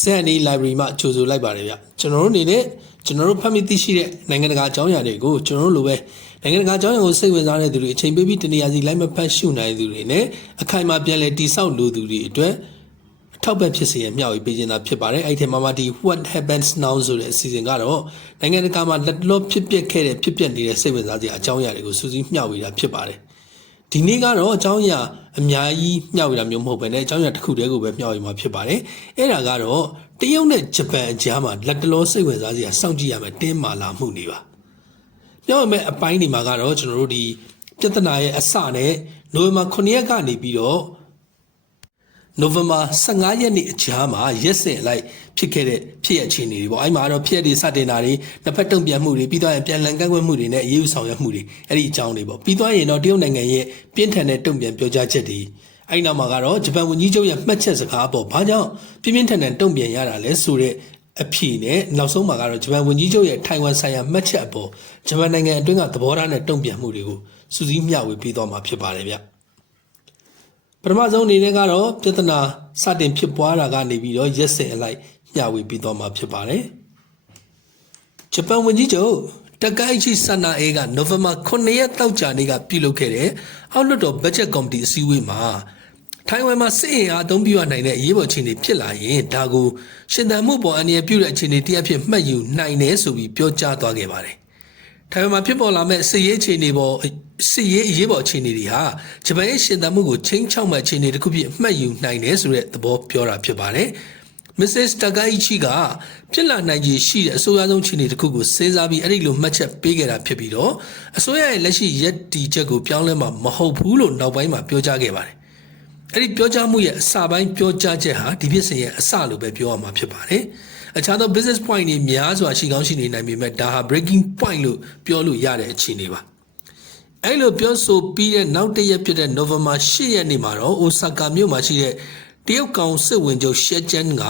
CNA library မှာကြိုဆိုလိုက်ပါတယ်ဗျကျွန်တော်တို့အနေနဲ့ကျွန်တော်တို့ဖတ်မိသိရှိတဲ့နိုင်ငံတကာအကြောင်းအရာတွေကိုကျွန်တော်တို့လိုပဲနိုင်ငံတကာအကြောင်းအရာကိုစိတ်ဝင်စားတဲ့သူတွေအချိန်ပေးပြီးတနေရာစီလိုက်မဖတ်ရှုနိုင်သူတွေနဲ့အခိုင်အမာပြန်လည်တိဆောက်လိုသူတွေအတွက်အထောက်ပံ့ဖြစ်စေရမျှဝေပေးခြင်းသာဖြစ်ပါတယ်အဲ့ဒီထဲမှာမှဒီ what happens now ဆိုတဲ့အစီအစဉ်ကတော့နိုင်ငံတကာမှာလက်လောဖြစ်ပျက်ခဲ့တဲ့ဖြစ်ပျက်နေတဲ့စိတ်ဝင်စားစရာအကြောင်းအရာတွေကိုစူးစီးမျှဝေတာဖြစ်ပါတယ်ဒီနေ့ကတော့အကြောင်းအရာ အများကြီးမျှဝေတာမျိုးမဟုတ်ဘဲねအကြောင်းအရာတစ်ခုတည်းကိုပဲမျှဝေမှာဖြစ်ပါတယ်အဲ့ဒါကတော့တရုတ်နဲ့ဂျပန်အကြားမှာလက်တလောစိတ်ဝင်စားစရာစောင့်ကြည့်ရမယ်တင်းမာလာမှုနေပါမျှဝေမဲ့အပိုင်းဒီမှာကတော့ကျွန်တော်တို့ဒီပြဿနာရဲ့အစနဲ့နိုဝင်ဘာ9ရက်ကနေပြီးတော့ နိုဝင်ဘာ15ရက်နေ့အကြားမှာရက်စင်လိုက်ဖြစ်ခဲ့တဲ့ဖြစ်ရအခြေအနေတွေပေါ့အဲ့မှာတော့ဖြစ်ရတွေစတင်တာတွေနှစ်ဖက်တုံ့ပြန်မှုတွေပြီးတော့ရင်ပြန်လည်ကန့်ကွက်မှုတွေနဲ့အရေးယူဆောင်ရွက်မှုတွေအဲ့ဒီအကြောင်းတွေပေါ့ပြီးတော့ရင်တော့တရုတ်နိုင်ငံရဲ့ပြင်းထန်တဲ့တုံ့ပြန်ပြောကြားချက်တွေအဲ့နောက်မှာကတော့ဂျပန်ဝန်ကြီးချုပ်ရဲ့မှတ်ချက်စကားပေါ့ဘာကြောင့်ပြင်းပြင်းထန်ထန်တုံ့ပြန်ရတာလဲဆိုတဲ့အဖြေနဲ့နောက်ဆုံးမှာကတော့ဂျပန်ဝန်ကြီးချုပ်ရဲ့ထိုင်ဝမ်ဆိုင်ရာမှတ်ချက်အပေါ်ဂျပန်နိုင်ငံအတွင်းကသဘောထားနဲ့တုံ့ပြန်မှုတွေကိုစူးစီးမျှဝေပေးသွားမှာဖြစ်ပါတယ်ဗျ ပထမဆုံးအနေနဲ့ကတော့ပြဿနာစတင်ဖြစ်ပွားတာကနေပြီးတော့ရက်စင်အလိုက်ညှဝေပြီးတော့မှာဖြစ်ပါတယ်။ဂျပန်ဝန်ကြီးချုပ်တကိုင်ချီဆန္နာအေကနိုဝင်ဘာ9ရက်တောက်ကြနေ့ကပြုလုပ်ခဲ့တဲ့အောက်လွှတ်တော်ဘတ်ဂျက်ကော်မတီအစည်းအဝေးမှာထိုင်ဝမ်မှာစစ်အင်အားအသုံးပြုရနိုင်တဲ့အရေးပေါ်အခြေအနေဖြစ်လာရင်ဒါကိုရှင်သန်မှုပေါ်အနေနဲ့ပြုတဲ့အခြေအနေတစ်ရပ်ဖြစ်မှတ်ယူနိုင်တယ်ဆိုပြီးပြောကြားသွားခဲ့ပါတယ်။ ထိုင်ဝမ်မှာဖြစ်ပေါ်လာမဲ့စစ်ရေးအခြေအနေပေါ်စစ်ရေးအရေးပေါ်အခြေအနေတွေဟာဂျပန်ရဲ့ရှင်သန်မှုကိုချင်းချောက်မဲ့အခြေအနေတစ်ခုဖြစ်မှတ်ယူနိုင်တယ်ဆိုတဲ့သဘောပြောတာဖြစ်ပါတယ်။ Mrs. Takaichi ကဖြစ်လာနိုင်ခြေရှိတဲ့အဆိုအရဆုံးအခြေအနေတစ်ခုကိုစဉ်းစားပြီးအဲ့ဒီလိုမှတ်ချက်ပေးခဲ့တာဖြစ်ပြီးတော့အစိုးရရဲ့လက်ရှိရက်တီချက်ကိုပြောင်းလဲမှာမဟုတ်ဘူးလို့နောက်ပိုင်းမှာပြောကြားခဲ့ပါတယ်။အဲ့ဒီပြောကြားမှုရဲ့အစပိုင်းပြောကြားချက်ဟာဒီဖြစ်စဉ်ရဲ့အစလို့ပဲပြောရမှာဖြစ်ပါတယ်။ အခြားသော business point တွေများစွာရှိကောင်းရှိနေနိုင်ပေမဲ့ဒါဟာ breaking point လို့ပြောလို့ရတဲ့အခြေအနေပါ။အဲ့လိုပြောဆိုပြီးတဲ့နောက်တစ်ရက်ဖြစ်တဲ့ November 10ရက်နေ့မှာတော့ Osaka မြို့မှာရှိတဲ့တရုတ်ကောင်စစ်ဝင်ချုပ်ရှက်ကျန်းက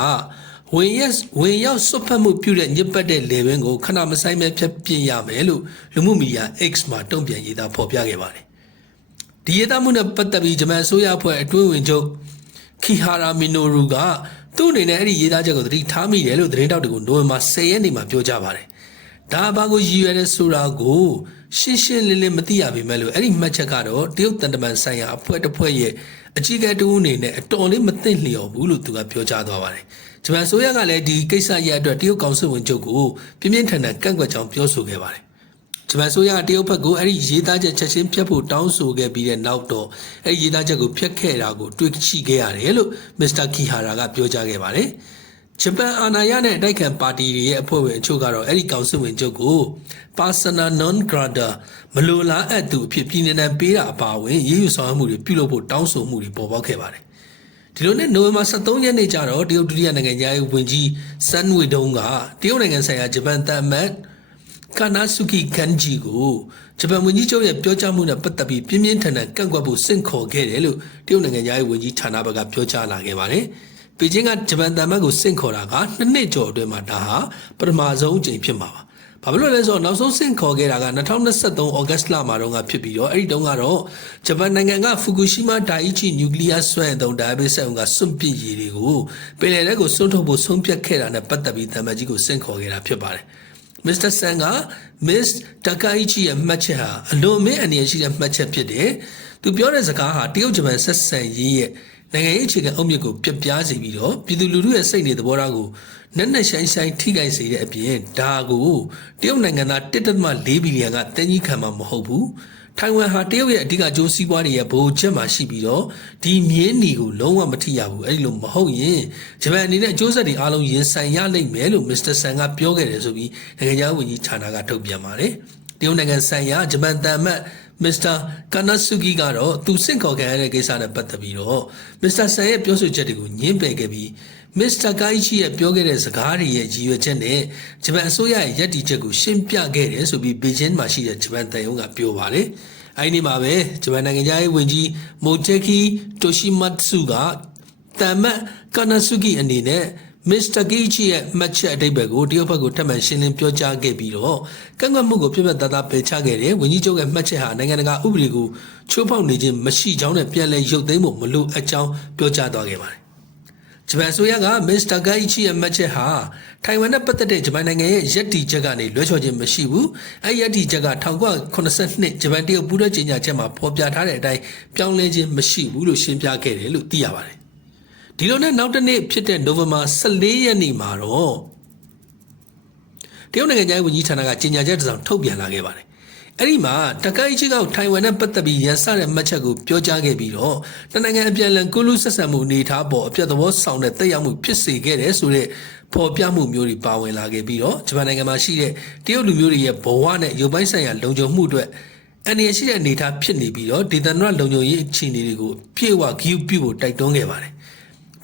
ဝင်ရက်ဝင်ရောက်ဆွတ်ဖက်မှုပြုတဲ့ညစ်ပတ်တဲ့လေဘင်းကိုခဏမဆိုင်ပဲဖြတ်ပြင်ရမယ်လို့လူမှုမီဒီယာ X မှာတုံ့ပြန်ရေးသားဖော်ပြခဲ့ပါတယ်။ဒီရတမှုနဲ့ပတ်သက်ပြီးဂျပန်အစိုးရအဖွဲ့အတွင်းဝင်ချုပ်ခီဟာရာမီနိုရူက သူ့အနေနဲ့အဲ့ဒီရေးသားချက်ကိုသတိထားမိတယ်လို့သတင်းတောက်တွေကိုနိုဝင်ဘာ10ရက်နေ့မှာပြောကြားပါတယ်။ဒါဘာကိုရည်ရွယ်တဲ့ဆိုတာကိုရှင်းရှင်းလင်းလင်းမသိရပေမဲ့လို့အဲ့ဒီမှတ်ချက်ကတော့တရုတ်တန်တမန်ဆိုင်ရာအဖွဲ့တစ်ဖွဲ့ရဲ့အကြီးအကဲတူအနေနဲ့အတော်လေးမသိလျော်ဘူးလို့သူကပြောကြားသွားပါတယ်။ဂျပန်အစိုးရကလည်းဒီကိစ္စရဲ့အတွက်တရုတ်ကောင်စစ်ဝင်ချုပ်ကိုပြင်းပြင်းထန်ထန်ကန့်ကွက်ကြောင်းပြောဆိုခဲ့ပါတယ်။ ဂျပန်ဆိုရကတရုတ်ဘက်ကိုအဲ့ဒီရေးသားချက်ချက်ချင်းဖျက်ဖို့တောင်းဆိုခဲ့ပြီးတဲ့နောက်တော့အဲ့ဒီရေးသားချက်ကိုဖျက်ခဲ့တာကိုတွေ့ရှိခဲ့ရတယ်လို့မစ္စတာကီဟာရာကပြောကြားခဲ့ပါတယ်။ဂျပန်အာဏာရနဲ့အတိုက်ခံပါတီတွေရဲ့အဖွဲ့ဝင်အချို့ကတော့အဲ့ဒီကောင်စစ်ဝင်ချုပ်ကို persona non grata မလိုလားအပ်သူအဖြစ်ပြည်နယ်နဲ့ပေးတာအပါအဝင်ရေးယူဆောင်ရွက်မှုတွေပြုလုပ်ဖို့တောင်းဆိုမှုတွေပေါ်ပေါက်ခဲ့ပါတယ်။ဒီလိုနဲ့နိုဝင်ဘာ23ရက်နေ့ကျတော့တရုတ်ဒုတိယနိုင်ငံသားရေးဝန်ကြီးစန်ဝေဒုံကတရုတ်နိုင်ငံဆိုင်ရာဂျပန်တမန် ကာနာဆုကီကန်ဂျီကိုဂျပန်ဝန်ကြီးချုပ်ရဲ့ပြောကြားမှုနဲ့ပတ်သက်ပြီးပြင်းပြင်းထန်ထန်ကန့်ကွက်ဖို့စင့်ခေါ်ခဲ့တယ်လို့တရုတ်နိုင်ငံသားရေးဝန်ကြီးဌာနဘက်ကပြောကြားလာခဲ့ပါတယ်။ပေကျင်းကဂျပန်တမန်ကိုစင့်ခေါ်တာကနှစ်နှစ်ကျော်အတွင်းမှာဒါဟာပထမဆုံးအကြိမ်ဖြစ်မှာပါ။ဘာဖြစ်လို့လဲဆိုတော့နောက်ဆုံးစင့်ခေါ်ခဲ့တာက2023ဩဂတ်လမှာတော့ကဖြစ်ပြီးတော့အဲ့ဒီတုန်းကတော့ဂျပန်နိုင်ငံကဖူကူရှီမာဒိုင်အီချီနျူကလ িয়ার စွမ်းအင်သုံးဒါဘိဆက်ုံကစွန့်ပစ်ရည်တွေကိုပင်လယ်ထဲကိုစွန့်ထုတ်ဖို့ဆုံးဖြတ်ခဲ့တာနဲ့ပတ်သက်ပြီးတမန်ကြီးကိုစင့်ခေါ်ခဲ့တာဖြစ်ပါတယ်။ မစ္စတာဆန်ကမစ္စတကာအီချီရဲ့မှတ်ချက်ဟာအလွန်မင်းအနေရရှိတဲ့မှတ်ချက်ဖြစ်တယ်။သူပြောတဲ့စကားဟာတရုတ်ဂျပန်ဆက်ဆံရေးရဲ့နိုင်ငံရေးအခြေခံအုတ်မြစ်ကိုပြပြားစေပြီးတော့ပြည်သူလူထုရဲ့စိတ်နေသဘောထားကိုနက်နက်ရှိုင်းရှိုင်းထိခိုက်စေတဲ့အပြင်ဒါကိုတရုတ်နိုင်ငံသား1.4ဘီလီယံကတင်းကြီးခံမှာမဟုတ်ဘူး။ ထိုင်ဝမ်ဟာတရုတ်ရဲ့အဓိကကျိုးစီးပွားတွေရဲ့ဗဟိုချက်မှာရှိပြီးတော့ဒီမြင်းနီကိုလုံးဝမထိရဘူးအဲ့ဒီလိုမဟုတ်ရင်ဂျပန်အနေနဲ့အကျိုးဆက်တွေအားလုံးရင်ဆိုင်ရလိမ့်မယ်လို့မစ္စတာဆန်ကပြောခဲ့တယ်ဆိုပြီးနိုင်ငံခြားဝန်ကြီးဌာနကထုတ်ပြန်ပါတယ်တရုတ်နိုင်ငံဆိုင်ရာဂျပန်တန်မတ် မစ္စတာကာနာဆူကီကတော့သူစင့်ခေါ်ခံရတဲ့ကိစ္စနဲ့ပတ်သက်ပြီးတော့မစ္စတာဆန်ရဲ့ပြောဆိုချက်တွေကိုညှင်းပယ်ခဲ့ပြီးမစ္စတာကိုင်ချီရဲ့ပြောခဲ့တဲ့စကားတွေရဲ့ရည်ရွယ်ချက်နဲ့ဂျပန်အစိုးရရဲ့ယက်တီချက်ကိုရှင်းပြခဲ့တယ်ဆိုပြီးဘေကျင်းမှာရှိတဲ့ဂျပန်တန်ယုံကပြောပါတယ်။အဲဒီနေ့မှာပဲဂျပန်နိုင်ငံသားရေးဝန်ကြီးမိုချက်ကီတိုရှိမတ်စုကတမ်မတ်ကာနာဆူကီအနေနဲ့ မစ္စတာဂီချီရဲ့မှတ်ချက်အတိတ်ဘက်ကိုတရုတ်ဘက်ကိုထပ်မံရှင်းလင်းပြောကြားခဲ့ပြီးတော့ကန့်ကွက်မှုကိုပြတ်ပြတ်သားသားပယ်ချခဲ့တယ်ဝန်ကြီးချုပ်ရဲ့မှတ်ချက်ဟာနိုင်ငံတကာဥပဒေကိုချိုးဖောက်နေခြင်းမရှိကြောင်းနဲ့ပြန်လည်ရုပ်သိမ်းဖို့မလိုအပ်ကြောင်းပြောကြားသွားခဲ့ပါတယ်ဂျဂျပန်ဆိုရကမစ္စတာဂိုင်ချီရဲ့မှတ်ချက်ဟာထိုင်ဝမ်နဲ့ပတ်သက်တဲ့ဂျပန်နိုင်ငံရဲ့ယက်တီချက်ကနေလွှဲချော်ခြင်းမရှိဘူး။အဲဒီယက်တီချက်က1982ဂျပန်တရုတ်ပူးတွဲကြီးညာချက်မှာဖော်ပြထားတဲ့အတိုင်းပြောင်းလဲခြင်းမရှိဘူးလို့ရှင်းပြခဲ့တယ်လို့သိရပါတယ်။ ဒီလိုနဲ့နောက်တစ်နေ့ဖြစ်တဲ့နိုဝင်ဘာ14ရက်နေ့မှာတော့တရုတ်နိုင်ငံရဲ့ဝန်ကြီးဌာနကကြီးညာချက်တစ်စောင်ထုတ်ပြန်လာခဲ့ပါတယ်။အဲ့ဒီမှာတကိုင်ချီကထိုင်ဝမ်နဲ့ပတ်သက်ပြီးရန်စတဲ့မှတ်ချက်ကိုပြောကြားခဲ့ပြီးတော့တနိုင်ငံအပြန်အလှန်ကုလူဆက်ဆံမှုအနေအထားပေါ်အပြတ်သဘောဆောင်တဲ့တက်ရောက်မှုဖြစ်စေခဲ့တယ်ဆိုတဲ့ပေါ်ပြမှုမျိုးတွေပါဝင်လာခဲ့ပြီးတော့ဂျပန်နိုင်ငံမှာရှိတဲ့တရုတ်လူမျိုးတွေရဲ့ဘဝနဲ့ရုပ်ပိုင်းဆိုင်ရာလုံခြုံမှုအတွက်အန္တရာယ်ရှိတဲ့အနေအထားဖြစ်နေပြီးတော့ဒေသနာလုံခြုံရေးအခြေအနေတွေကိုပြေဝဂရုပြုဖို့တိုက်တွန်းခဲ့ပါတယ်။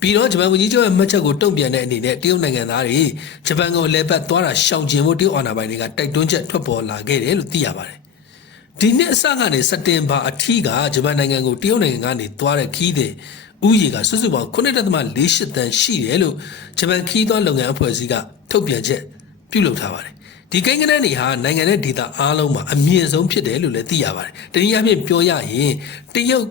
ပြီးတော့ဂျပန်ဝန်ကြီးချုပ်ရဲ့မှတ်ချက်ကိုတုံ့ပြန်တဲ့အနေနဲ့တရုတ်နိုင်ငံသားတွေဂျပန်ကိုလဲပတ်သွားတာရှောင်ကျဉ်ဖို့တရုတ်အာဏာပိုင်တွေကတိုက်တွန်းချက်ထွက်ပေါ်လာခဲ့တယ်လို့သိရပါတယ်။ဒီနှစ်အစကနေစက်တင်ဘာအထိကဂျပန်နိုင်ငံကိုတရုတ်နိုင်ငံကနေသွားတဲ့ခီးတဲ့ဥယျာဉ်ကစုစုပေါင်း9.48တန်းရှိတယ်လို့ဂျပန်ခီးသွားလုပ်ငန်းအဖွဲ့အစည်းကထုတ်ပြန်ချက်ပြုလုပ်ထားပါတယ်။ဒီကိန်းဂဏန်းတွေဟာနိုင်ငံရဲ့ဒေတာအားလုံးမှာအမြင့်ဆုံးဖြစ်တယ်လို့လည်းသိရပါတယ်။တနည်းအားဖြင့်ပြောရရင်တရုတ်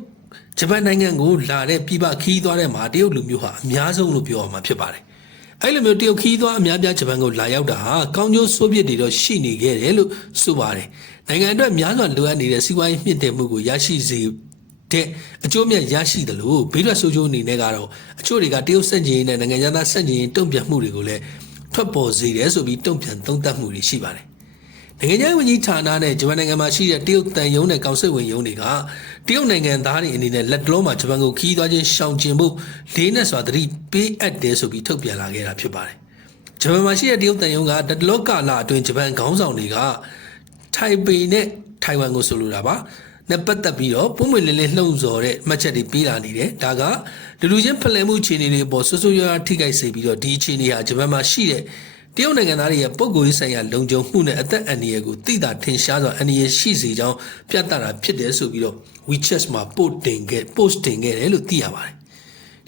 ဂျပန်နိုင်ငံကိုလာတဲ့ပြည်ပခီးသွားတဲ့မှာတရုတ်လူမျိုးဟာအများဆုံးလို့ပြောရမှာဖြစ်ပါတယ်။အဲ့လိုမျိုးတရုတ်ခီးသွားအများပြားဂျပန်ကိုလာရောက်တာဟာကောင်းကျိုးဆိုးပြစ်တွေတော့ရှိနေခဲ့တယ်လို့ဆိုပါတယ်။နိုင်ငံအတွက်များစွာလိုအပ်နေတဲ့စီးပွားရေးမြင့်တင်မှုကိုရရှိစေတဲ့အကျိုးမြတ်ရရှိတယ်လို့ဘေးထွက်ဆိုးကျိုးအနေနဲ့ကတော့အချို့တွေကတရုတ်စက်ကြီးနဲ့နိုင်ငံသားစက်ကြီးတုံ့ပြန်မှုတွေကိုလည်းထွက်ပေါ်စေတယ်ဆိုပြီးတုံ့ပြန်သုံးသပ်မှုတွေရှိပါတယ်။ နိုင်ငံရေးဝန်ကြီးဌာနနဲ့ဂျပန်နိုင်ငံမှာရှိတဲ့တရုတ်တန်ယုံနဲ့ကောင်စစ်ဝင်ယုံတွေကတရုတ်နိုင်ငံသားတွေအနေနဲ့လက်တလုံးမှာဂျပန်ကိုခီးသွားခြင်းရှောင်ကျဉ်ဖို့လေးနဲ့စွာတတိပေးအပ်တယ်ဆိုပြီးထုတ်ပြန်လာခဲ့တာဖြစ်ပါတယ်။ဂျပန်မှာရှိတဲ့တရုတ်တန်ယုံကတတလောကာလအတွင်းဂျပန်ခေါင်းဆောင်တွေကထိုင်ပေနဲ့ထိုင်ဝမ်ကိုဆိုလိုတာပါ။နဲ့ပတ်သက်ပြီးတော့ပုံမှန်လင်းလင်းလှုံ့ဆော်တဲ့မှတ်ချက်တွေပေးလာနေတယ်ဒါကလူလူချင်းဖလှယ်မှုအခြေအနေတွေပေါ်ဆွဆွရွားထိခိုက်စေပြီးတော့ဒီအခြေအနေဟာဂျပန်မှာရှိတဲ့ တရုတ်နိုင်ငံသားတွေရဲ့ပုံကိုယ်ရေးဆိုင်ရာလုံခြုံမှုနဲ့အသက်အန္တရာယ်ကိုသိတာထင်ရှားစွာအန္တရာယ်ရှိစေကြောင်းပြသတာဖြစ်တယ်ဆိုပြီးတော့ WeChat မှာ post တင်ခဲ့ post တင်ခဲ့တယ်လို့သိရပါတယ်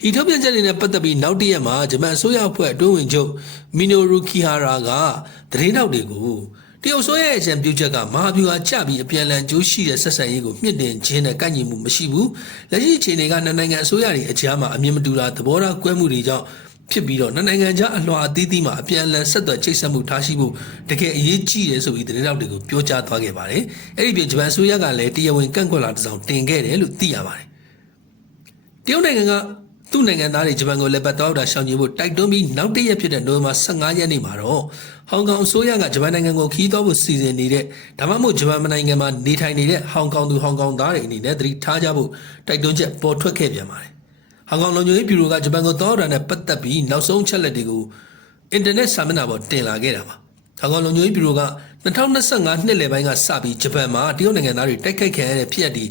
ဒီထုတ်ပြန်ချက်တွေနဲ့ပတ်သက်ပြီးနောက်တရက်မှာဂျပန်အစိုးရအဖွဲ့အတွင်းဝင်ချုပ်မီနိုရူကီဟာရာကသတင်းထောက်တွေကိုတရုတ်ဆိုရဲ့အကြံပြုချက်ကမဟာဗျူဟာချပြီးအပြန်လန်ကျိုးရှိတဲ့ဆက်ဆံရေးကိုမြင့်တင်ခြင်းနဲ့ကန့်ညီမှုမရှိဘူးလက်ရှိအခြေအနေကနှစ်နိုင်ငံအစိုးရတွေအကြားမှာအမြင်မတူတာသဘောထားကွဲမှုတွေကြောင့် ဖြစ်ပြီးတော့နှစ်နိုင်ငံကြားအလွှာအသီးသီးမှာအပြန်အလှန်ဆက်သွယ်ချိတ်ဆက်မှုထားရှိဖို့တကယ်အရေးကြီးတယ်ဆိုပြီးသတင်းတောက်တွေကိုပြောကြားသွားခဲ့ပါတယ်။အဲ့ဒီပြင်ဂျပန်အစိုးရကလည်းတရားဝင်ကန့်ကွက်လာတဲ့ဆောင်တင်ခဲ့တယ်လို့သိရပါတယ်။တရုတ်နိုင်ငံကသူ့နိုင်ငံသားတွေဂျပန်ကိုလက်ပတ်တော့တာရှောင်ကျဉ်ဖို့တိုက်တွန်းပြီးနောက်တစ်ရက်ဖြစ်တဲ့နိုဝင်ဘာ15ရက်နေ့မှာတော့ဟောင်ကောင်အစိုးရကဂျပန်နိုင်ငံကိုခီးသွားဖို့စီစဉ်နေတဲ့ဒါမှမဟုတ်ဂျပန်နိုင်ငံမှာနေထိုင်နေတဲ့ဟောင်ကောင်သူဟောင်ကောင်သားတွေအနေနဲ့သတိထားကြဖို့တိုက်တွန်းချက်ပေါ်ထွက်ခဲ့ပြန်ပါတယ်။ ဟောင်ကောင်လုံခြုံရေးဗျူရိုကဂျပန်ကိုတောက်တာနဲ့ပတ်သက်ပြီးနောက်ဆုံးချက်လက်တွေကိုအင်တာနက်စာမျက်နှာပေါ်တင်လာခဲ့တာပါ။ဟောင်ကောင်လုံခြုံရေးဗျူရိုက2025နှစ်လယ်ပိုင်းကစပြီးဂျပန်မှာတရုတ်နိုင်ငံသားတွေတိုက်ခိုက်ခံရတဲ့ဖြစ်ရပ်ဒီ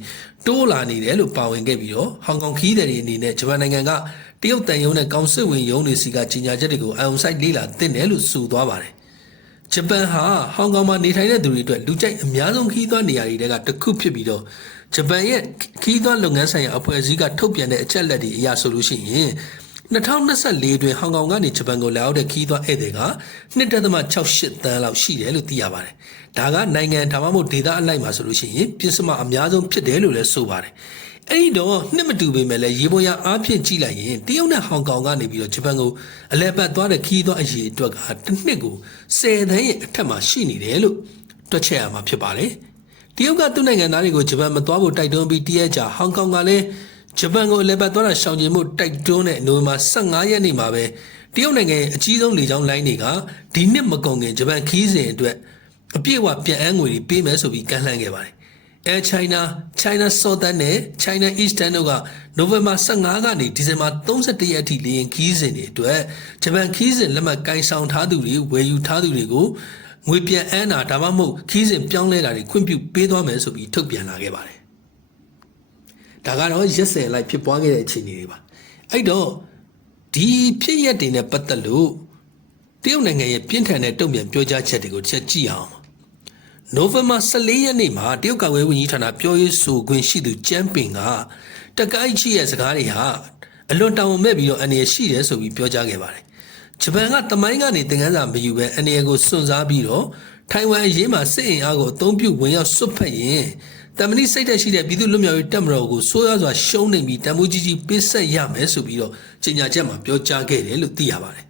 တိုးလာနေတယ်လို့ပါဝင်ခဲ့ပြီးတော့ဟောင်ကောင်ခီးသည်တွေအနေနဲ့ဂျပန်နိုင်ငံကတရုတ်တန်ယုံနဲ့ကောင်စစ်ဝင်ယုံတွေစီကကြီးညာချက်တွေကိုအုံဆိုင်လေးလာတင်တယ်လို့ဆိုသွားပါတယ် ဂျပန်ဟာဟောင်ကောင်မှာနေထိုင်တဲ့သူတွေအတွက်လူကြိုက်အများဆုံးခီးသွားနေရာတွေကတစ်ခုဖြစ်ပြီးတော့ဂျပန်ရဲ့ခီးသွားလုပ်ငန်းဆိုင်ရာအဖွဲ့အစည်းကထုတ်ပြန်တဲ့အချက်လက်တွေအရဆိုလို့ရှိရင်2024အတွင်းဟောင်ကောင်ကနေဂျပန်ကိုလာရောက်တဲ့ခီးသွားဧည့်သည်က1.68တန်းလောက်ရှိတယ်လို့သိရပါတယ်။ဒါကနိုင်ငံဒါမှမဟုတ်ဒေသအလိုက်မှာဆိုလို့ရှိရင်ပြင်စမအများဆုံးဖြစ်တယ်လို့လည်းဆိုပါတယ်။ အဲ့ဒီတော့နှစ်မတူပေမဲ့လည်းရေပေါ်ရအားဖြင့်ကြည့်လိုက်ရင်တရုတ်နဲ့ဟောင်ကောင်ကနေပြီးတော့ဂျပန်ကိုအလဲပတ်သွားတဲ့ခီးသွားအရေးအတွက်ကတစ်နှစ်ကို10သန်းရဲ့အထက်မှာရှိနေတယ်လို့တွက်ချက်ရမှာဖြစ်ပါတယ်။တရုတ်ကသူ့နိုင်ငံသားတွေကိုဂျပန်မသွားဖို့တိုက်တွန်းပြီးတရက်ကြာဟောင်ကောင်ကလည်းဂျပန်ကိုအလဲပတ်သွားတာရှောင်ကျဉ်မှုတိုက်တွန်းတဲ့နိုဝင်ဘာ15ရက်နေ့မှာပဲတရုတ်နိုင်ငံရဲ့အကြီးဆုံးလေကြောင်းလိုင်းတွေကဒီနှစ်မကုန်ခင်ဂျပန်ခီးစဉ်အတွက်အပြည့်အဝပြန်အန်းငွေတွေပေးမယ်ဆိုပြီးကန့်လှမ်းခဲ့ပါတယ်။ Air China, China Southern နဲ့ China Eastern တို့ကနိုဝင်ဘာ15ကနေဒီဇင်ဘာ31ရက်အထိလေယာဉ်ခီးစဉ်တွေအတွက်ဂျပန်ခီးစဉ်လက်မှတ်ကိုင်ဆောင်ထားသူတွေဝယ်ယူထားသူတွေကိုငွေပြန်အန်းတာဒါမှမဟုတ်ခီးစဉ်ပြောင်းလဲတာတွေခွင့်ပြုပေးသွားမယ်ဆိုပြီးထုတ်ပြန်လာခဲ့ပါတယ်။ဒါကတော့ရက်စင်လိုက်ဖြစ်ပွားခဲ့တဲ့အခြေအနေတွေပါ။အဲ့တော့ဒီဖြစ်ရက်တွေနဲ့ပတ်သက်လို့တရုတ်နိုင်ငံရဲ့ပြင်းထန်တဲ့တုံ့ပြန်ပြောကြားချက်တွေကိုတစ်ချက်ကြည့်အောင်။ နိုဝင်ဘာ14ရက်နေ့မှာတရုတ်ကာကွယ်ဝန်ကြီးဌာနပြောရေးဆိုခွင့်ရှိသူကျန်းပင်ကတကိုက်ချီရဲ့စကားတွေဟာအလွန်တောင်းမဲ့ပြီးတော့အနေရရှိတယ်ဆိုပြီးပြောကြားခဲ့ပါတယ်။ဂျပန်ကတမိုင်းကနေသင်ခန်းစာမယူဘဲအနေရကိုစွန့်စားပြီးတော့ထိုင်ဝမ်အရေးမှာစစ်အင်အားကိုအသုံးပြုဝင်ရောက်ဆွတ်ဖက်ရင်တမဏိစိတ်သက်ရှိတဲ့ပြည်သူ့လွတ်မြောက်ရေးတပ်မတော်ကိုဆိုးရွားစွာရှုံးနေပြီးတံမိုးကြီးကြီးပေးဆက်ရမယ်ဆိုပြီးတော့ကြေညာချက်မှာပြောကြားခဲ့တယ်လို့သိရပါတယ်။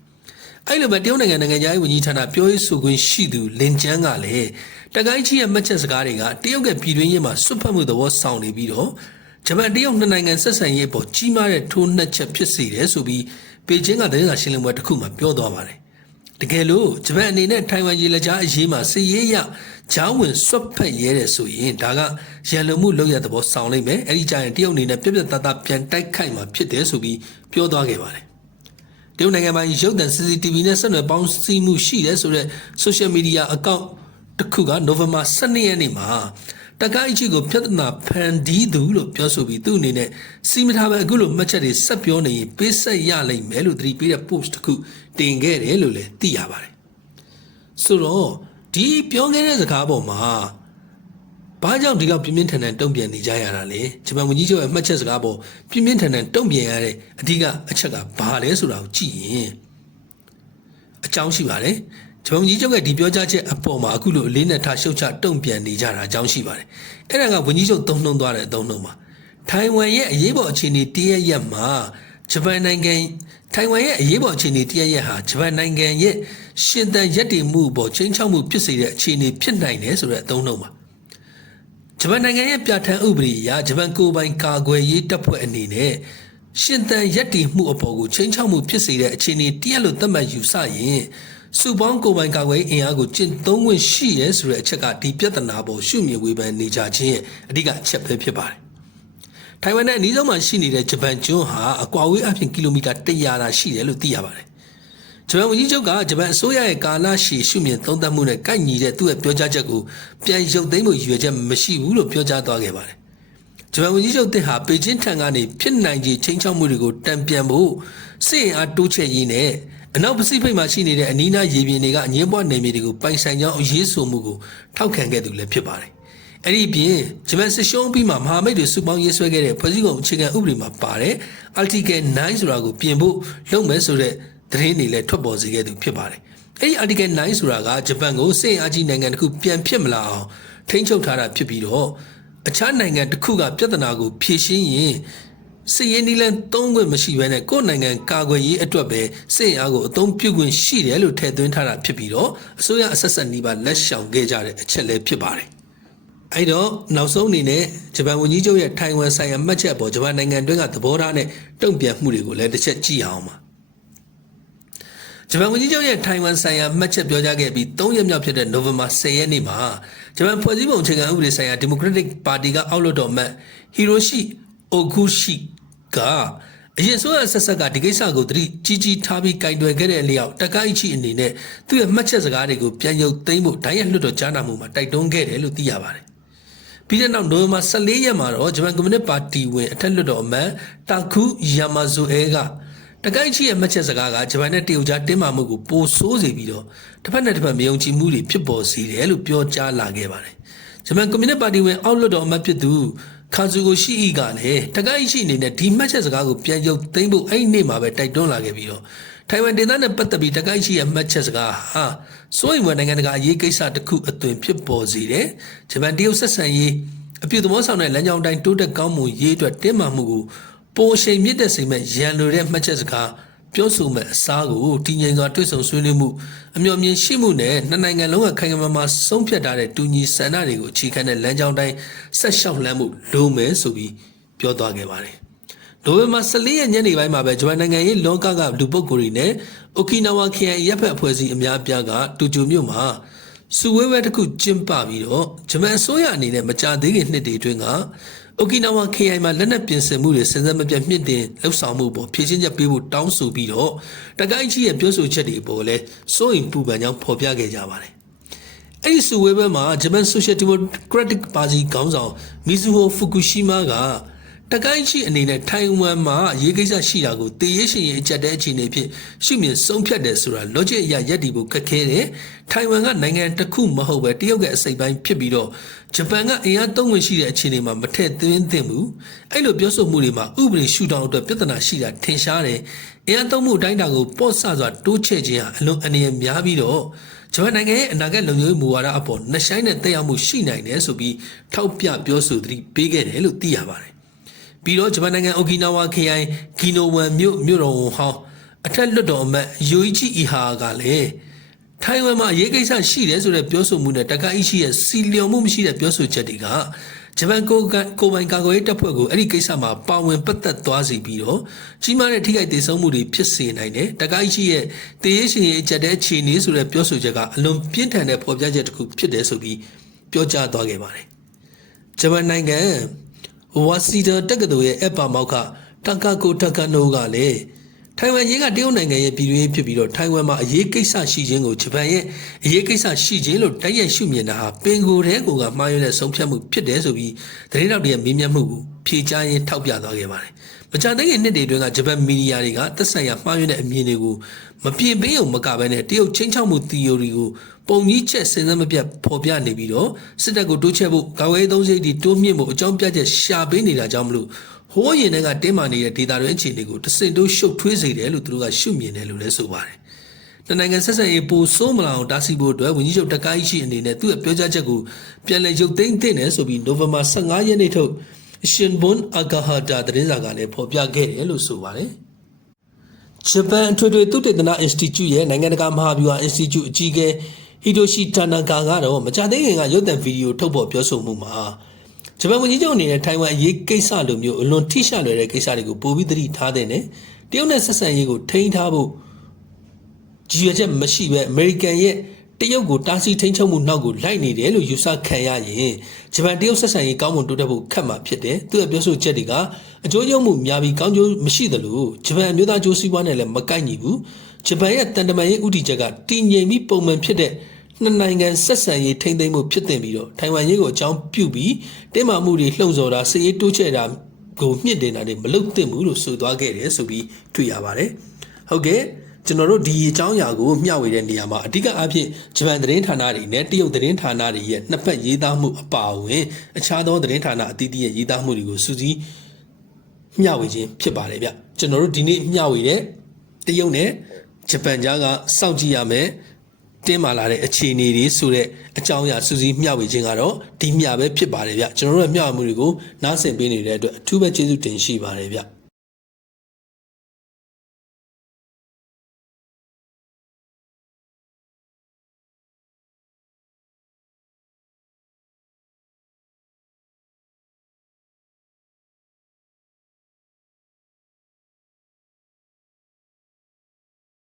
အဲ့လိုပဲတရုတ်နိုင်ငံနိုင်ငံသားရေးဝန်ကြီးဌာနပြောရေးဆိုခွင့်ရှိသူလင်ကျန်းကလည်းတကိုင်းကြီးရဲ့မှတ်ချက်စကားတွေကတရုတ်ကပြည်တွင်းရေးမှာစွတ်ဖက်မှုသဘောဆောင်နေပြီးတော့ဂျပန်တရုတ်နှစ်နိုင်ငံဆက်ဆံရေးပေါ်ကြီးမားတဲ့ထိုးနှက်ချက်ဖြစ်စေတယ်ဆိုပြီးပေကျင်းကသတင်းစာရှင်းလင်းပွဲတစ်ခုမှာပြောသွားပါတယ်။တကယ်လို့ဂျပန်အနေနဲ့ထိုင်ဝမ်ရေလက်ကြားအရေးမှာစစ်ရေးရဂျောင်းဝင်ဆွတ်ဖက်ရဲတယ်ဆိုရင်ဒါကရန်လုံမှုလောက်ရတဲ့ဘောဆောင်လိမ့်မယ်။အဲဒီကြရင်တရုတ်အနေနဲ့ပြက်ပြက်သားသားပြန်တိုက်ခိုက်မှာဖြစ်တယ်ဆိုပြီးပြောသွားခဲ့ပါတယ်။ တရုတ်နိုင်ငံပိုင်းရုပ်သံ CCTV နဲ့ဆက်နွယ်ပေါင်းစည်းမှုရှိတယ်ဆိုတဲ့ social media account တစ်ခုကနိုဝင်ဘာ12ရက်နေ့မှာတကိုင်းချီကိုပြဿနာဖန်တီးသူလို့ပြောဆိုပြီးသူ့အနေနဲ့စီမထားပဲအခုလိုမှတ်ချက်တွေဆက်ပြောနေရင်ပေးဆက်ရလိမ့်မယ်လို့သတိပေးတဲ့ post တစ်ခုတင်ခဲ့တယ်လို့လည်းသိရပါတယ်ဆိုတော့ဒီပြောခဲ့တဲ့စကားပေါ်မှာ ဘာကြောင့်ဒီလောက်ပြင်းပြင်းထန်ထန်တုံ့ပြန်နေကြရတာလဲဂျပန်ဝန်ကြီးချုပ်ရဲ့မှတ်ချက်စကားပေါ်ပြင်းပြင်းထန်ထန်တုံ့ပြန်ရတဲ့အဓိကအချက်ကဘာလဲဆိုတာကိုကြည့်ရင်အကြောင်းရှိပါတယ်ဂျပန်ကြီးချုပ်ရဲ့ဒီပြောကြားချက်အပေါ်မှာအခုလိုအလေးနဲ့ထားရှုတ်ချတုံ့ပြန်နေကြတာအကြောင်းရှိပါတယ်။အဲ့ဒါကဝန်ကြီးချုပ်သုံးနှုံသွားတဲ့အသုံးနှုံပါ။ထိုင်ဝမ်ရဲ့အရေးပေါ်အခြေအနေတရရက်မှာဂျပန်နိုင်ငံထိုင်ဝမ်ရဲ့အရေးပေါ်အခြေအနေတရရက်ဟာဂျပန်နိုင်ငံရဲ့ရှင်သန်ရက်တည်မှုပေါ်ချင်းချောက်မှုဖြစ်စေတဲ့အခြေအနေဖြစ်နိုင်တယ်ဆိုတဲ့အသုံးနှုံပါ။ ဂျပန်နိုင်ငံရဲ့ပြဋ္ဌာန်းဥပဒေအရဂျပန်ကိုယ်ပိုင်ကာကွယ်ရေးတပ်ဖွဲ့အနေနဲ့ရှင်သန်ရက်တည်မှုအပေါ်ကိုချင်းချောက်မှုဖြစ်စေတဲ့အခြေအနေတရက်လို့သတ်မှတ်ယူဆရင်စုပေါင်းကိုယ်ပိုင်ကာကွယ်အင်အားကိုကျင့်သုံးခွင့်ရှိရဲဆိုတဲ့အချက်ကဒီပြဿနာပေါ်ရှုမြင်ဝေဖန်နေကြခြင်းရဲ့အဓိကအချက်ပဲဖြစ်ပါတယ်။ထိုင်ဝမ်နဲ့အနီးဆုံးမှာရှိနေတဲ့ဂျပန်ကျွန်းဟာအကွာအဝေးအပြင်ကီလိုမီတာ100တာရှိတယ်လို့သိရပါတယ်။ ဂျပန်ဝန်ကြီးချုပ်ကဂျပန်အစိုးရရဲ့ကာလရှည်ရှုမြင်သုံးသပ်မှုနဲ့ကိုက်ညီတဲ့သူ့ရဲ့ပြောကြားချက်ကိုပြန်ရုပ်သိမ်းဖို့ရည်ရွယ်ချက်မရှိဘူးလို့ပြောကြားသွားခဲ့ပါတယ်။ဂျပန်ဝန်ကြီးချုပ်တင်ဟာပေကျင်းထံကနေဖြစ်နိုင်ခြေချင်းချောက်မှုတွေကိုတံပြန်ဖို့စစ်အင်အားတိုးချဲ့ရင်းနဲ့အနောက်ပစိဖိတ်မှာရှိနေတဲ့အနီးနားရေပြင်တွေကအငင်းပွားနယ်မြေတွေကိုပိုင်ဆိုင်ကြောင်းအရေးဆိုမှုကိုထောက်ခံခဲ့သူလည်းဖြစ်ပါတယ်။အဲ့ဒီပြင်ဂျမန်စစ်ရှုံးပြီးမှမဟာမိတ်တွေစုပေါင်းရေးဆွဲခဲ့တဲ့ဖွဲ့စည်းပုံအခြေခံဥပဒေမှာပါတဲ့ Article 9ဆိုတာကိုပြင်ဖို့လုပ်မယ်ဆိုတဲ့ သတင်းတွေလည်းထွက်ပေါ်စေခဲ့သူဖြစ်ပါတယ်။အဲ့ဒီ Article 9ဆိုတာကဂျပန်ကိုစစ်အာကြီးနိုင်ငံတစ်ခုပြန်ဖြစ်မလာအောင်ထိန်းချုပ်ထားတာဖြစ်ပြီးတော့အခြားနိုင်ငံတစ်ခုကပြဿနာကိုဖြေရှင်းရင်စစ်ရေးနည်းလမ်းသုံးခွင့်မရှိဘဲနဲ့ကိုယ့်နိုင်ငံကာကွယ်ရေးအတွက်ပဲစစ်အားကိုအသုံးပြုခွင့်ရှိတယ်လို့ထည့်သွင်းထားတာဖြစ်ပြီးတော့အစိုးရအဆက်ဆက်နှီးပါလက်ရှောင်ခဲ့ကြတဲ့အချက်လည်းဖြစ်ပါတယ်။အဲ့တော့နောက်ဆုံးအနေနဲ့ဂျပန်ဝန်ကြီးချုပ်ရဲ့ထိုင်ဝမ်ဆိုင်ရာမှတ်ချက်ပေါ်ဂျပန်နိုင်ငံတွင်းကသဘောထားနဲ့တုံ့ပြန်မှုတွေကိုလည်းတစ်ချက်ကြည့်အောင်ပါ။ ဂျပန်ဝန်ကြီးချုပ်ရဲ့ထိုင်ဝမ်ဆိုင်ရာမှတ်ချက်ပြောကြားခဲ့ပြီး၃ရက်မြောက်ဖြစ်တဲ့နိုဝင်ဘာ10ရက်နေ့မှာဂျပန်ဖွဲ့စည်းပုံအခြေခံဥပဒေဆိုင်ရာဒီမိုကရက်တစ်ပါတီကအောက်လွှတ်တော်မှတ်ဟီရိုရှိအိုဂုရှိကအရင်ဆိုရဆက်ဆက်ကဒီကိစ္စကိုတတိကြီးကြီးထားပြီးကင်တွယ်ခဲ့တဲ့အလျောက်တကိုက်ချီအနေနဲ့သူ့ရဲ့မှတ်ချက်စကားတွေကိုပြန်ရုပ်သိမ်းဖို့ဓာတ်ရိုက်လွှတ်တော်ကြားနာမှုမှာတိုက်တွန်းခဲ့တယ်လို့သိရပါတယ်။ပြီးတဲ့နောက်နိုဝင်ဘာ14ရက်မှာတော့ဂျပန်ကွန်မြူနစ်ပါတီဝင်အထက်လွှတ်တော်အမတ်တာခုယာမာဇိုအဲက တကိုက်ချီရဲ့မှတ်ချက်စကားကဂျပန်နဲ့တရုတ်ကြားတင်းမာမှုကိုပိုဆိုးစေပြီးတော့တစ်ဖက်နဲ့တစ်ဖက်မယုံကြည်မှုတွေဖြစ်ပေါ်စေတယ်လို့ပြောကြားလာခဲ့ပါတယ်။ဂျပန်ကွန်မြူနစ်ပါတီဝင်အောက်လွှတ်တော်အမတ်ဖြစ်သူခါဇူကိုရှိဤကလည်းတကိုက်ရှိအနေနဲ့ဒီမှတ်ချက်စကားကိုပြန်ရုပ်သိမ်းဖို့အဲ့ဒီနေ့မှာပဲတိုက်တွန်းလာခဲ့ပြီးတော့ထိုင်ဝမ်ဒေသနဲ့ပတ်သက်ပြီးတကိုက်ရှိရဲ့မှတ်ချက်စကားဟာစိုးရိမ်ဖွယ်နိုင်ငံတကာအရေးကိစ္စတစ်ခုအသွင်ဖြစ်ပေါ်စေတယ်ဂျပန်တရုတ်ဆက်ဆံရေးအပြုသဘောဆောင်တဲ့လမ်းကြောင်းတိုင်းတိုးတက်ကောင်းမွန်ရေးအတွက်တင်းမာမှုကို ပိုရှိန်မြင့်တဲ့စိတ်မဲ့ရန်လိုတဲ့မှတ်ချက်စကားပြောဆိုမဲ့အစားကိုတည်ငြိမ်စွာတွေ့ဆုံဆွေးနွေးမှုအမျှော်မြင်ရှိမှုနဲ့နှစ်နိုင်ငံလုံးကခိုင်ခိုင်မာမာဆုံးဖြတ်ထားတဲ့တူညီဆန္ဒတွေကိုအခြေခံတဲ့လမ်းကြောင်းတိုင်းဆက်လျှောက်လှမ်းမှုလိုမယ်ဆိုပြီးပြောသွားခဲ့ပါတယ်။နိုဝင်ဘာ14ရက်ညနေပိုင်းမှာပဲဂျပန်နိုင်ငံရဲ့လောကကလူပုဂ္ဂိုလ်တွေနဲ့အိုကီနာဝါခရိုင်ရပ်ဖက်အဖွဲ့အစည်းအများအပြားကတူဂျူမြို့မှာစုဝေးပွဲတစ်ခုကျင်းပပြီးတော့ဂျပန်အစိုးရအနေနဲ့မကြသေးခင်နှစ်တွေအတွင်းက အိုကီနာဝါခရိုင်မှာလက်နက်ပြင်ဆင်မှုတွေစဉ်ဆက်မပြတ်မြင့်တင်လှုပ်ဆောင်မှုပေါ်ဖြည့်ချင်းချက်ပေးဖို့တောင်းဆိုပြီးတော့တကိုင်းကြီးရဲ့ပြောဆိုချက်တွေပေါ်လဲစိုးရင်ပူပန်ကြောင်းဖော်ပြခဲ့ကြပါတယ်။အဲ့ဒီစုဝေးပွဲမှာဂျပန်ဆိုရှယ်ဒီမိုကရက်တစ်ပါတီခေါင်းဆောင်မီဇူဟိုဖူကူရှီမာက တကိုင်းရှိအနေနဲ့ထိုင်ဝမ်မှာရေးကိစ္စရှိတာကိုတည်ရရှင်ရင်အကြက်တဲ့အခြေအနေဖြစ်ရှုမြင်ဆုံးဖြတ်တယ်ဆိုတာ logic အရရက်တည်ဖို့ခက်ခဲတယ်ထိုင်ဝမ်ကနိုင်ငံတစ်ခုမဟုတ်ပဲတရုတ်ရဲ့အစိပ်ပိုင်းဖြစ်ပြီးတော့ဂျပန်ကအင်အားသုံးဝင်ရှိတဲ့အခြေအနေမှာမထည့်သွင်းသင့်ဘူးအဲ့လိုပြောဆိုမှုတွေမှာဥပဒေရှုထောင့်အတွက်ပြဿနာရှိတာထင်ရှားတယ်အင်အားသုံးမှုအတိုင်းအတာကိုပေါ့ဆစွာတိုးချဲ့ခြင်းဟာအလွန်အနေနဲ့များပြီးတော့ဂျပန်နိုင်ငံရဲ့အနာဂတ်လုံခြုံရေးမူဝါဒအပေါ်နှဆိုင်တဲ့တက်ရောက်မှုရှိနိုင်တယ်ဆိုပြီးထောက်ပြပြောဆိုသတိပေးခဲ့တယ်လို့သိရပါတယ်။ ပြီးတော့ဂျပန်နိုင်ငံအိုကီနာဝါခရိုင်ဂီနိုဝမ်မြို့မြို့တော်ဝန်ဟောင်းအထက်လွှတ်တော်အမတ်ယိုအီချီအီဟာကလည်းထိုင်ဝမ်မှာအရေးကိစ္စရှိတယ်ဆိုတဲ့ပြောဆိုမှုနဲ့တက္ကသိုလ်ရဲ့စီလျော်မှုမရှိတဲ့ပြောဆိုချက်တွေကဂျပန်ကိုကန်ကိုပိုင်ကာကွယ်ရေးတပ်ဖွဲ့ကိုအဲ့ဒီကိစ္စမှာပါဝင်ပတ်သက်သွားစေပြီးတော့ကြီးမားတဲ့ထိခိုက်ဒေဆုံးမှုတွေဖြစ်စေနိုင်တယ်တက္ကသိုလ်ရဲ့တည်ရရှင်ရေးအကြတဲ့အခြေအနေဆိုတဲ့ပြောဆိုချက်ကအလွန်ပြင်းထန်တဲ့ဖော်ပြချက်တစ်ခုဖြစ်တယ်ဆိုပြီးပြောကြားသွားခဲ့ပါတယ်ဂျပန်နိုင်ငံ ဝါစီတာတက္ကသိုလ်ရဲ့အပ္ပမောက္ခတက္ကကိုတက္ကနိုကလည်းထိုင်ဝမ်ရေးကတရုတ်နိုင်ငံရဲ့ပြည်တွင်းရေးဖြစ်ပြီးတော့ထိုင်ဝမ်မှာအရေးကိစ္စရှိခြင်းကိုဂျပန်ရဲ့အရေးကိစ္စရှိခြင်းလို့တိုက်ရိုက်ရှုမြင်တာဟာပင်ကိုယ်ထဲကိုကမှားရတဲ့ဆုံးဖြတ်မှုဖြစ်တယ်ဆိုပြီးသတင်းတော်တွေရဲ့မေးမြန်းမှုကိုဖြေကြားရင်းထောက်ပြသွားခဲ့ပါတယ်။မကြာသေးခင်နှစ်တွေအတွင်းကဂျပန်မီဒီယာတွေကသက်ဆိုင်ရာမှားရတဲ့အမြင်တွေကိုမပြင်းပင်းအောင်မကဘဲနဲ့တရုတ်ချင်းချောက်မှု theory ကို ပုံကြီးချက်စဉ်ဆက်မပြတ်ဖော်ပြနေပြီးတော့စစ်တပ်ကိုတိုးချဲ့ဖို့ကာဝေးသုံးစိတ်တီတိုးမြင့်ဖို့အကြောင်းပြချက်ရှာပေးနေတာကြောင့်မလို့ဟိုးရင်တွေကတင်းမာနေတဲ့ဒေတာတွင်အခြေအနေကိုတစင်တိုးရှုပ်ထွေးစေတယ်လို့သူတို့ကရှုမြင်တယ်လို့လည်းဆိုပါတယ်။တနိုင်ငံဆက်ဆံရေးပိုဆိုးမလာအောင်တားဆီးဖို့အတွက်ဝန်ကြီးချုပ်တကိုင်းရှိအနေနဲ့သူ့ရဲ့ပြောကြားချက်ကိုပြန်လည်ရုပ်သိမ်းသင့်တယ်ဆိုပြီးနိုဝင်ဘာ15ရက်နေ့ထုတ်ရှင်ဘွန်အဂါဟာတာသတင်းစာကလည်းဖော်ပြခဲ့တယ်လို့ဆိုပါတယ်။ဂျပန်အထွေထွေသုတေသန Institute ရဲ့နိုင်ငံတကာမဟာဗျူဟာ Institute အကြီးအကဲ ဟီတိုရှိတာနာကာကတော့မကြသေးခင်ကရုပ်သံဗီဒီယိုထုတ်ဖော်ပြောဆိုမှုမှာဂျပန်ဝန်ကြီးချုပ်အနေနဲ့ထိုင်ဝမ်အရေးကိစ္စလိုမျိုးအလွန်ထိရှလွယ်တဲ့ကိစ္စတွေကိုပိုပြီးသတိထားတဲ့နဲ့တရုတ်နဲ့ဆက်ဆံရေးကိုထိန်းထားဖို့ကြည်ရွယ်ချက်မရှိပဲအမေရိကန်ရဲ့ တရုတ်ကိုတားဆီးထိန်းချုပ်မှုနောက်ကိုလိုက်နေတယ်လို့ယူဆခံရရင်ဂျပန်တရုတ်ဆက်ဆံရေးကောင်းမွန်တိုးတက်ဖို့ခက်မှာဖြစ်တယ်သူရဲ့ပြောဆိုချက်တွေကအကျိုးယုံမှုများပြီးကောင်းကျိုးမရှိသလိုဂျပန်အမျိုးသားကျိုးစီးပွားနဲ့လည်းမကိုက်ညီဘူးဂျပန်ရဲ့တန်တမာရေးဥတီချက်ကတည်ငြိမ်ပြီးပုံမှန်ဖြစ်တဲ့နှစ်နိုင်ငံဆက်ဆံရေးထိမ့်သိမ်းမှုဖြစ်တင်ပြီးတော့ထိုင်ဝမ်ရေးကိုအကြောင်းပြုပြီးတင်းမာမှုတွေလှုံ့ဆော်တာစစ်ရေးတိုးချဲ့တာကိုမြင့်တင်တာတွေမလုပ်သင့်ဘူးလို့ဆိုသွားခဲ့တယ်ဆိုပြီးတွေ့ရပါတယ်ဟုတ်ကဲ့ ကျွန်တော်တို့ဒီအကြောင်းအရာကိုမျှဝေတဲ့နေရာမှာအဓိကအဖြစ်ဂျပန်သတင်းဌာနတွေနဲ့တရုတ်သတင်းဌာနတွေရဲ့နှစ်ဖက်ရေးသားမှုအပါအဝင်အခြားသောသတင်းဌာနအသီးသီးရဲ့ရေးသားမှုတွေကိုစူးစီးမျှဝေခြင်းဖြစ်ပါတယ်ဗျကျွန်တော်တို့ဒီနေ့မျှဝေတဲ့တရုတ်နဲ့ဂျပန်ကြားကစောင့်ကြည့်ရမယ်တင်းမာလာတဲ့အခြေအနေတွေဆိုတဲ့အကြောင်းအရာစူးစီးမျှဝေခြင်းကတော့ဒီမျှပဲဖြစ်ပါတယ်ဗျကျွန်တော်တို့ရဲ့မျှဝေမှုတွေကိုနားဆင်ပေးနေတဲ့အတွက်အထူးပဲကျေးဇူးတင်ရှိပါတယ်ဗျ